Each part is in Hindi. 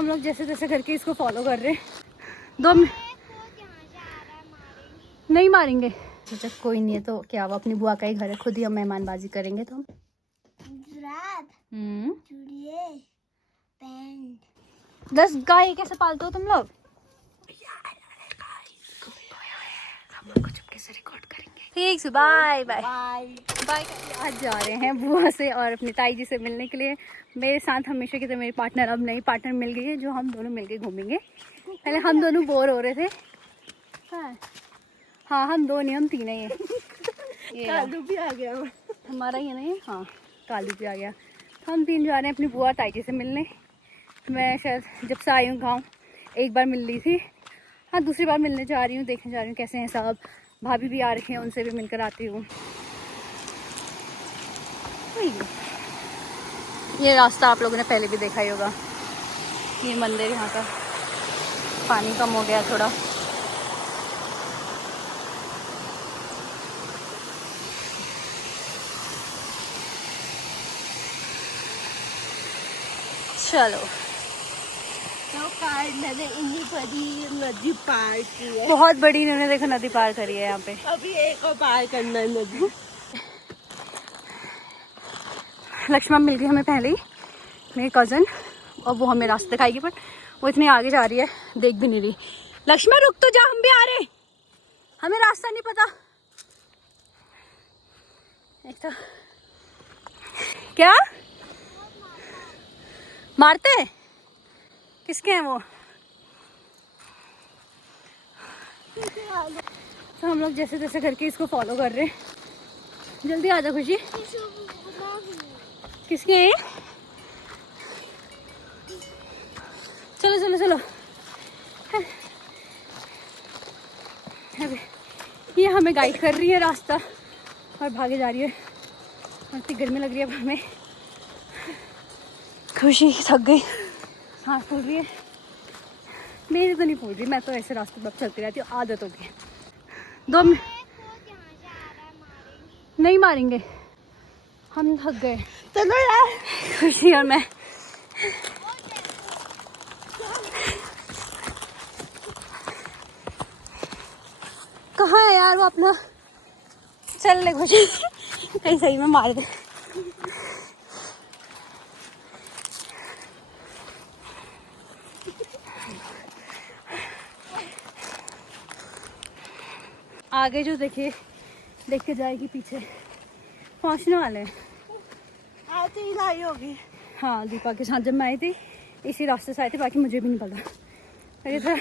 हम लोग जैसे तैसे करके इसको फॉलो कर रहे हैं। 2 मिनट नहीं मारेंगे, सोचा कोई नहीं है तो क्या, वो अपनी बुआ का ही घर है, खुद ही हम मेहमानबाजी करेंगे। तो हम दस गाय कैसे पालते हो तुम लोग? हम लोग को चुपके से रिकॉर्ड करेंगे। ठीक है, बाय बाय बाय। आज जा रहे हैं बुआ से और अपनी ताई जी से मिलने के लिए। मेरे साथ हमेशा की तरह मेरी पार्टनर, अब नई पार्टनर मिल गई है जो हम दोनों मिलके घूमेंगे। पहले हम दोनों बोर हो रहे थे। हाँ हम दो नहीं, हम तीन ही हैं। कालू भी आ गया हमारा, ये नहीं। हाँ कालू भी आ गया। तो हम तीन जा रहे हैं अपनी बुआ ताई जी से मिलने। मैं शायद जब से आई हूँ गाँव एक बार मिल ली थी, हाँ दूसरी बार मिलने जा रही हूँ, देखने जा रही हूँ कैसे हैं सब। भाभी भी आ रही हैं, उनसे भी मिलकर आती हूँ। ये रास्ता आप लोगों ने पहले भी देखा ही होगा। ये मंदिर यहाँ का, पानी कम हो गया थोड़ा। चलो नदी पार की है, बहुत बड़ी इन्होंने देखो नदी पार करी है यहाँ पे। अभी एक और पार करना है नदी। लक्ष्मण मिल गई हमें पहले ही, मेरी कज़न, और वो हमें रास्ते दिखाएगी, पर वो इतनी आगे जा रही है देख भी नहीं रही। लक्ष्मण रुक तो जा, हम भी आ रहे, हमें रास्ता नहीं पता। एक तो क्या मारते हैं, किसके हैं वो? तो हम लोग जैसे तैसे करके इसको फॉलो कर रहे हैं। जल्दी आ जा खुशी। किसके हैं? चलो चलो चलो। ये हमें गाइड कर रही है रास्ता और भागे जा रही है। इतनी गर्मी लग रही है अब हमें। खुशी थक गई, सांस फूल रही है। मेरी तो नहीं फूल रही, मैं तो ऐसे रास्ते पर चलती रहती हूँ, आदत हो गई। 2 मिनट नहीं मारेंगे, हम थक गए। चलो यार, खुशी और मैं। कहाँ है यार वो अपना? चल ले खुशी, कहीं सही में मार दे। आगे जो देखिए, देख के जाएगी, पीछे पहुंचने वाले हैं। आज ही लाई होगी। हाँ दीपा के साथ जब मैं आई थी इसी रास्ते से आई थी, बाकी मुझे भी नहीं पता। ये थोड़ा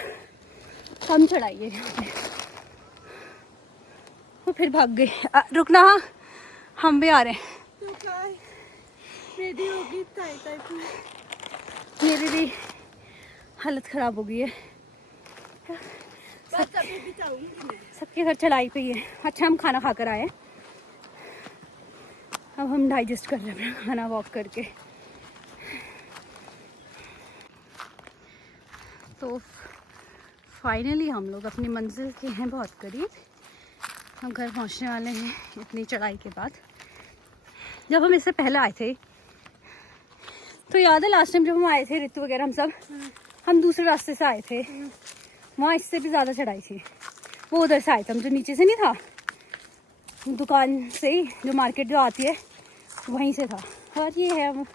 कम चढ़ाई है यहाँ पे। वो फिर भाग गई। रुकना, हाँ हम भी आ रहे हैं। रेडी होगी, मेरी भी हालत खराब हो गई है। सबके घर चलाई पे है। अच्छा हम खाना खाकर आए, अब हम डाइजेस्ट कर रहे हैं अपना खाना वॉक करके। तो फाइनली हम लोग अपनी मंजिल के हैं बहुत करीब। हम घर पहुंचने वाले हैं इतनी चढ़ाई के बाद। जब हम इससे पहले आए थे तो याद है लास्ट टाइम जब हम आए थे ऋतु वगैरह हम सब, हम दूसरे रास्ते से आए थे, वहाँ इससे भी ज़्यादा चढ़ाई थी। वो उधर से आए थे हम, जो नीचे से नहीं था, दुकान से ही, जो मार्केट जो आती है वहीं से था। और ये है हम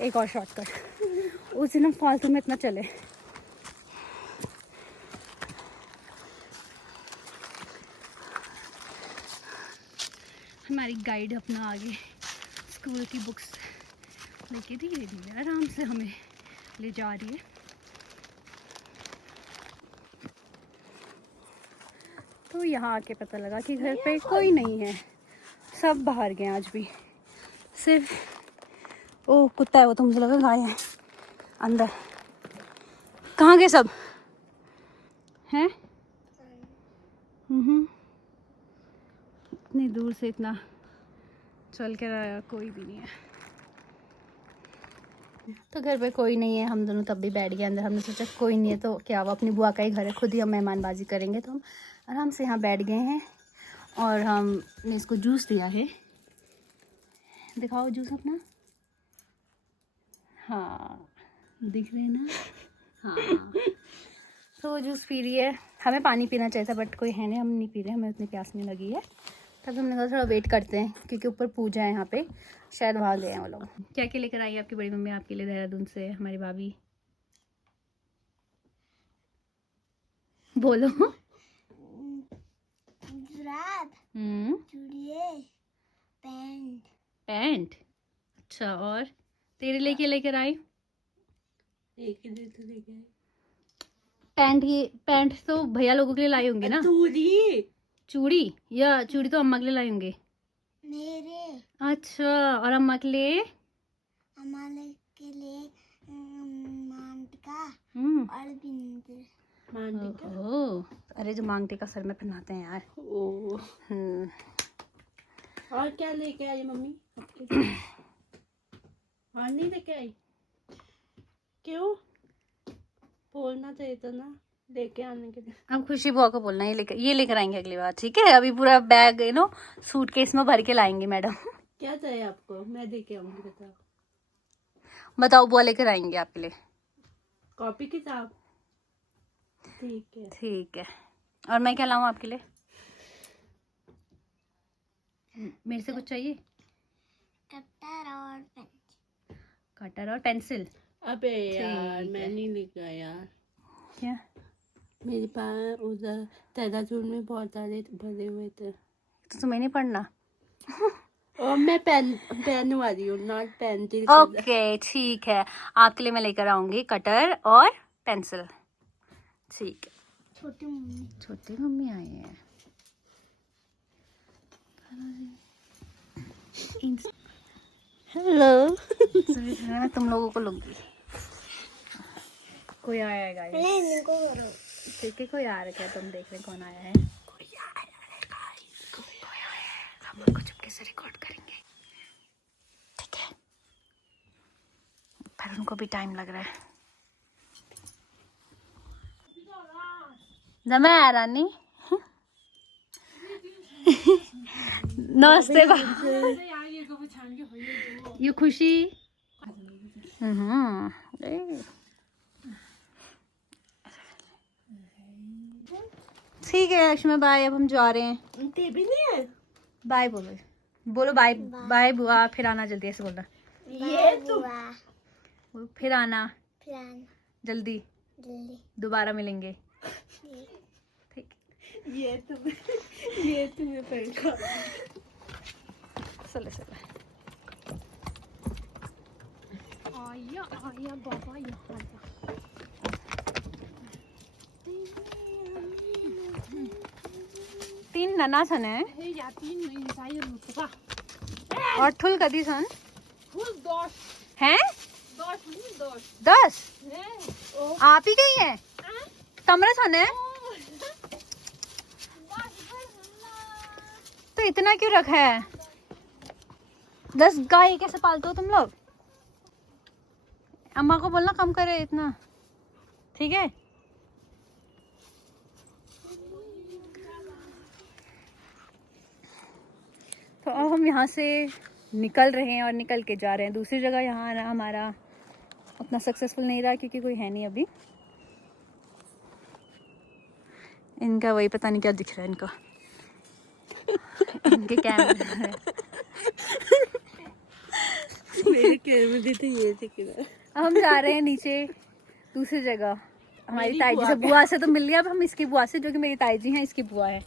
एक और शॉर्टकट। उस दिन हम फालतू में इतना चले। हमारी गाइड अपना आगे स्कूल की बुक्स लेके धीरे धीरे आराम से हमें ले जा रही है। तो यहाँ आके पता लगा कि घर पे कोई नहीं है, सब बाहर गए आज भी। सिर्फ ओ कुत्ता है वो, तो मुझे लगा गाय है अंदर। कहाँ गए सब हैं? इतनी दूर से इतना चल कर आया, कोई भी नहीं है। तो घर पे कोई नहीं है, हम दोनों तब भी बैठ गए अंदर। हमने सोचा कोई नहीं है तो क्या, वो अपनी बुआ का ही घर है, खुद ही हम मेहमानबाजी करेंगे। तो हम आराम से यहाँ बैठ गए हैं और हमने इसको जूस दिया है। दिखाओ जूस अपना। हाँ दिख रहे हैं ना, हाँ तो वो जूस पी रही है। हमें पानी पीना चाहिए था बट कोई है नहीं, हम नहीं पी रहे, हमें उतनी प्यास नहीं लगी है। तब हमने कहा थोड़ा वेट करते हैं क्योंकि ऊपर पूजा है यहाँ पे, शायद वहाँ गए हैं वो लोग। क्या क्या लेकर आई है आपकी बड़ी मम्मी आपके लिए देहरादून से, हमारी भाभी? बोलो। पैंट। पैंट, अच्छा। और तेरे लिए क्या लेकर आई? पैंट, ये पैंट तो भैया लोगों के लिए लाई होंगे ना? चूड़ी या चूड़ी तो अम्मा के लिए लाई होंगे। मेरे। अच्छा, और अम्मा के लिए? अम्मा के लिए मांटिका और बिंदी। ओह, अरे जो मांगटिका सर में पहनाते हैं यार। और क्या लेके आई मम्मी? और नहीं लेके आई? क्यों? बोलना चाहिए था ना लेके आने के लिए। अब खुशी बुआ को बोलना ये लेकर आएंगे अगली बार, ठीक है? अभी पूरा बैग सूटकेस में भर के लाएंगे मैडम। क्या चाहिए आपको? मैं देके आऊंगी। बताओ बुआ लेकर आएंगे आपके लिए। कॉपी किताब? ठीक है। ठीक है। और मैं क्या लाऊं आपके लिए? मेरे से कुछ चाहिए? कटर और पेंसिल। अबे यार मैं नहीं लेके आया यार। क्या? मेरे पास उधर देहरादून में बहुत सारे भरे हुए थे। तो तुम्हें नहीं पढ़ना? और मैं पेन वाली हूँ, नॉट पेंसिल। ओके ठीक है, आपके लिए मैं लेकर आऊंगी कटर और पेंसिल। ठीक है। छोटी मम्मी आई है। हेलो। मैं तुम लोगों को लूंगी। कोई आया है गाइस? ठीक है, कोई आ रहा है, तुम देख रहे कौन आया है? कोई आया है। हम उनको चुपके से रिकॉर्ड करेंगे, ठीक है? पर उनको भी टाइम लग रहा है। जमा है रानी। नमस्ते। ये खुशी। ठीक है लक्ष्मी, बाय। अब हम जा रहे हैं। भी नहीं है? बाय बोलो, बोलो बाय। बाय बुआ, फिर आना जल्दी, ऐसे बोलना। ये तो फिर आना जल्दी, दोबारा मिलेंगे, ठीक? ये तुम्हें पहनका। चले चले। आया बाबा यहाँ। तीन नना सन है और ठुल कदी सन हैं? 10 आप ही गई हैं? कमरा सन है तो इतना क्यों रखा है? 10 गाय कैसे पालते हो तुम लोग? अम्मा को बोलना कम करे इतना, ठीक है? तो अब हम यहाँ से निकल रहे हैं और निकल के जा रहे हैं दूसरी जगह। यहाँ आना हमारा उतना सक्सेसफुल नहीं रहा क्योंकि कोई है नहीं अभी। इनका वही पता नहीं क्या दिख रहा है इनका। इनके कैमरे मेरे कैमरे तो ये दिख रहा है। अब हम जा रहे हैं नीचे दूसरी जगह। हमारी ताई जी से, बुआ से तो मिल गया, अब हम इसकी बुआ से, जो कि मेरी ताई जी हैं, इसकी बुआ है।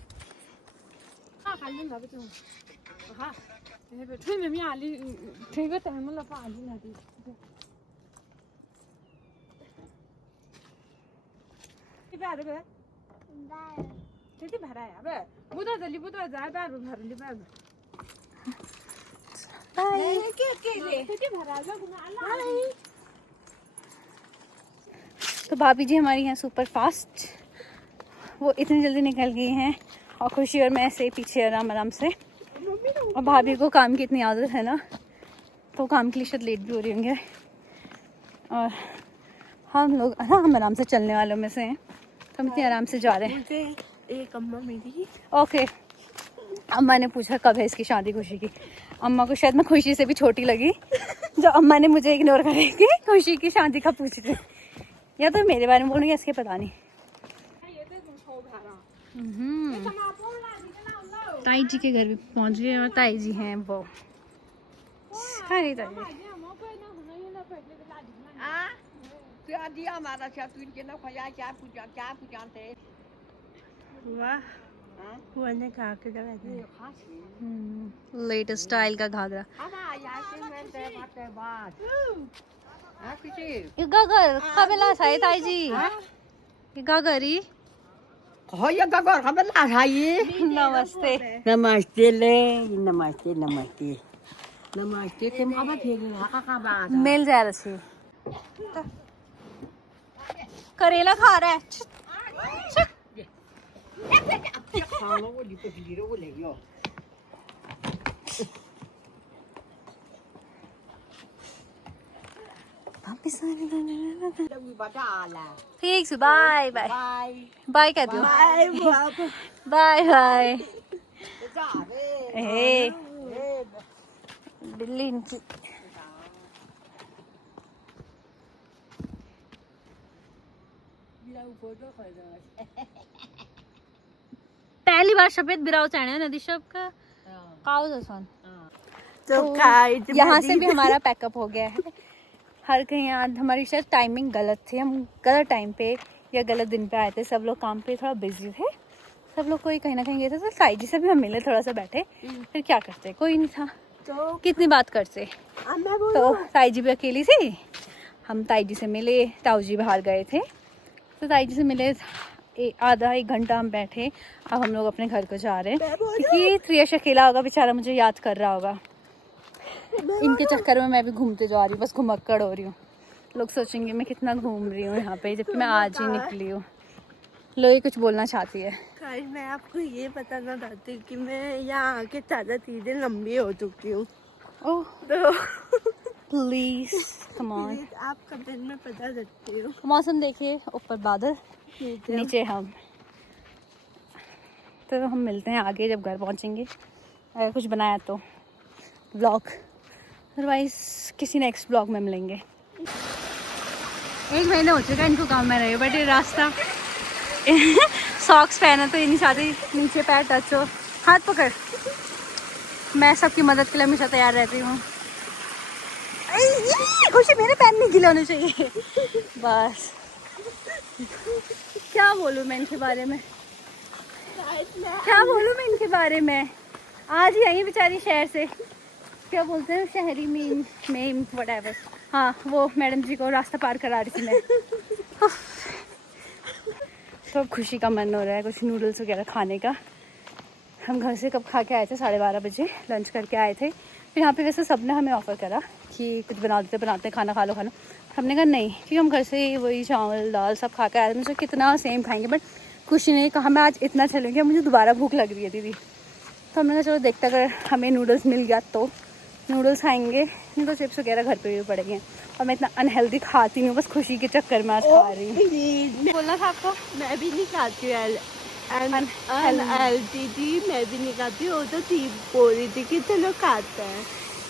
तो भाभी जी हमारी हैं सुपर फास्ट, वो इतनी जल्दी निकल गई हैं और खुशी और मैं ऐसे पीछे आराम आराम से। और भाभी को काम की इतनी आदत है ना, तो काम के लिए शायद लेट भी हो रही होंगे। और हम लोग आराम से चलने वालों में से हैं, तो हम इतनी आराम से जा रहे हैं। मुझे एक अम्मा मिली। ओके, अम्मा ने पूछा कब है इसकी शादी खुशी की। अम्मा को शायद मैं खुशी से भी छोटी लगी, जो अम्मा ने मुझे इग्नोर करेंगे खुशी की शादी का पूछ रही। या तो मेरे बारे में बोलूँगी, इसके पता नहीं। ताई जी के घर भी पहुंच गए और ताई जी हैं वो खाने ताई। वाह, बुआ ने कहा कि लेटेस्ट स्टाइल का घाघरा। ये घाघर कबेला साई ताई जी, ये घाघरी। नमस्ते। नमस्ते ले, नमस्ते नमस्ते नमस्ते तुम अब ठीक है का बात मिल जा रही। करेला खा रहा है। खाना वो लिपो हीरो वो ले गयो ठीक है, बाय बाय। बाय बाय कह दो। Bye bye. ए बिल्ली इनकी। पहली बार सफेद बिराव चाहे नदी शब का काउ दसन। तो यहाँ से भी हमारा पैकअप हो गया है। हर कहीं आज हमारी शायद टाइमिंग गलत थी, हम गलत टाइम पे या गलत दिन पे आए थे। सब लोग काम पे थोड़ा बिजी थे, सब लोग कोई कहीं ना कहीं गए थे। तो ताई जी से भी हम मिले, थोड़ा सा बैठे, फिर क्या करते, कोई नहीं था तो कितनी बात करते। तो ताई जी भी अकेली थी, हम ताई जी से मिले। ताऊ जी बाहर गए थे तो ताई जी से मिले। आधा एक घंटा हम बैठे। अब हम लोग अपने घर को जा रहे हैं क्योंकि त्रियश अकेला होगा बेचारा, मुझे याद कर रहा होगा। इनके चक्कर में मैं भी घूमते जा रही हूँ, बस घुमक्कड़ हो रही हूँ। लोग सोचेंगे मैं कितना घूम रही हूँ यहाँ पे, जबकि मैं आज ही निकली हूँ। लो ये कुछ बोलना चाहती है। गाइस, मैं आपको ये बताना चाहती हूँ कि मैं यहाँ आके ज़्यादा चीज़ें लंबी हो चुकी हूँ। ओह तो प्लीज कम ऑन। प्लीज आप कमेंट में बता सकते हो। मौसम देखिए, ऊपर बादल, नीचे हम। तो हम मिलते हैं आगे जब घर पहुंचेंगे, अगर कुछ बनाया तो ब्लॉग, अदरवाइज किसी नेक्स्ट ब्लॉग में मिलेंगे। 1 महीना हो चुका है इनको काम में रहे, बट ये रास्ता सॉक्स पहना तो ये नहीं चाहती नीचे पैर टच हो। हाथ पकड़, मैं सबकी मदद के लिए हमेशा तैयार रहती हूँ। खुशी मेरे पैर नहीं गीले होने चाहिए। बस क्या बोलूँ मैं इनके बारे में, क्या बोलूँ मैं इनके बारे में। आज ही आई बेचारी शहर से, क्या बोलते हैं शहरी मीम व्हाटएवर। हाँ, वो मैडम जी को रास्ता पार करा रही थी मैं। तो खुशी का मन हो रहा है कुछ नूडल्स वगैरह खाने का। हम घर से कब खा के आए थे, 12:30 बजे लंच करके आए थे। फिर यहाँ पे वैसे सब ने हमें ऑफ़र करा कि कुछ बनाते खाना खा लो। हमने कहा नहीं, क्योंकि हम घर से वही चावल दाल सब खा के आए थे। मुझे कितना सेम खाएंगे, बट खुशी ने कहा मैं आज इतना चलेंगे, मुझे दोबारा भूख लग रही है दीदी। तो हमने कहा चलो देखते अगर हमें नूडल्स मिल गया तो नूडल्स खाएंगे, नहीं तो चिप्स वगैरह घर पे भी पड़ेंगे। और मैं इतना अनहेल्दी खाती नहीं हूँ, बस खुशी के चक्कर में आज खा रही हूँ। बोलना था आपको, मैं भी नहीं खाती हूँ LTT, मैं भी नहीं खाती हूँ। वो तो ठीक बोल रही थी कि चलो खाते हैं।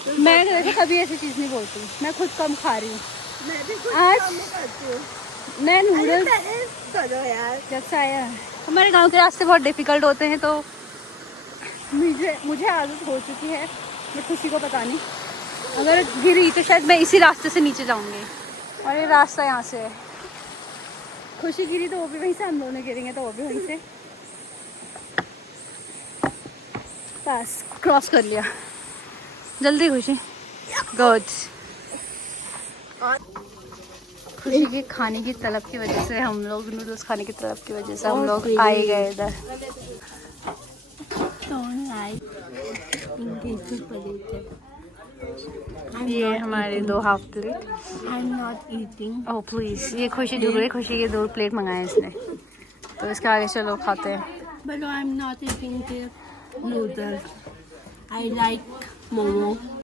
तो मैं तो कभी ऐसी चीज़ नहीं बोलती, मैं खुद कम खा रही हूँ। मैं भी कुछ आज काम करती हूँ। मैं नूडल्स करो यार। जब से आया, हमारे गांव के रास्ते बहुत डिफ़िकल्ट होते हैं, तो मुझे आदत हो चुकी है, मैं खुशी को पता नहीं। अगर गिरी तो शायद मैं इसी रास्ते से नीचे जाऊंगी, और ये रास्ता यहाँ से है। खुशी गिरी तो वो भी वहीं से, हम दोनों गिरेंगे तो वो भी वहीं से। बस क्रॉस कर लिया, जल्दी खुशी। गुड। खुशी के खाने की तलब की वजह से हम लोग, नूडल्स खाने की तलब की वजह से हम लोग आए गए इधर। ये हमारे 2 half plate. I'm not eating. Oh please, ये खुशी झुक रही, खुशी के 2 प्लेट मंगाए इसने, तो इसके आगे चलो खाते हैं। But I'm not eating the noodles. I like momo.